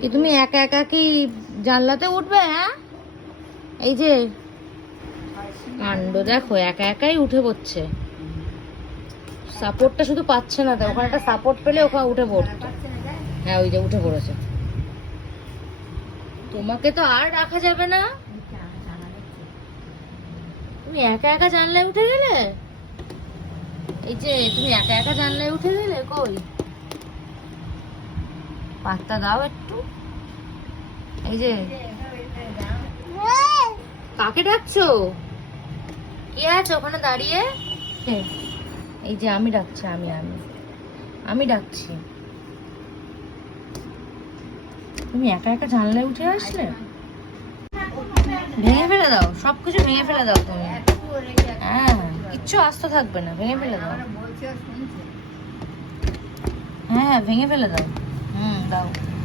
কি তুমি একা একা কি জানলাতে উঠবে হ্যাঁ? এই যে। কাণ্ড, দেখো, একা একাই উঠে পড়ছে। সাপোর্টটা শুধু পাচ্ছে না ওখানে একটা সাপোর্ট পেলে ওখানে উঠে পড়তো। হ্যাঁ ওই যে উঠে পড়েছে। তোমাকে তো আর রাখা যাবে না। তুমি একা একা জানলায় উঠে গেলে? এই যে, তুমি একা একা জানলায় উঠে গেলে কই? পাত্তা দাও একটু। এই যে কাকে ডাকছো? কে আছে ওখানে দাঁড়িয়ে? এই যে আমি ডাকছি আমি আমি। আমি ডাকছি। তুমি একা একা জানলায় উঠে আসলে? ভেঙে ফেলে দাও সবকিছু ভেঙে ফেলে দাও তুমি। হ্যাঁ কিচ্ছু আস্ত থাকবে না ভেঙে ফেলে দাও। হ্যাঁ ভেঙে ফেলে দাও। daw.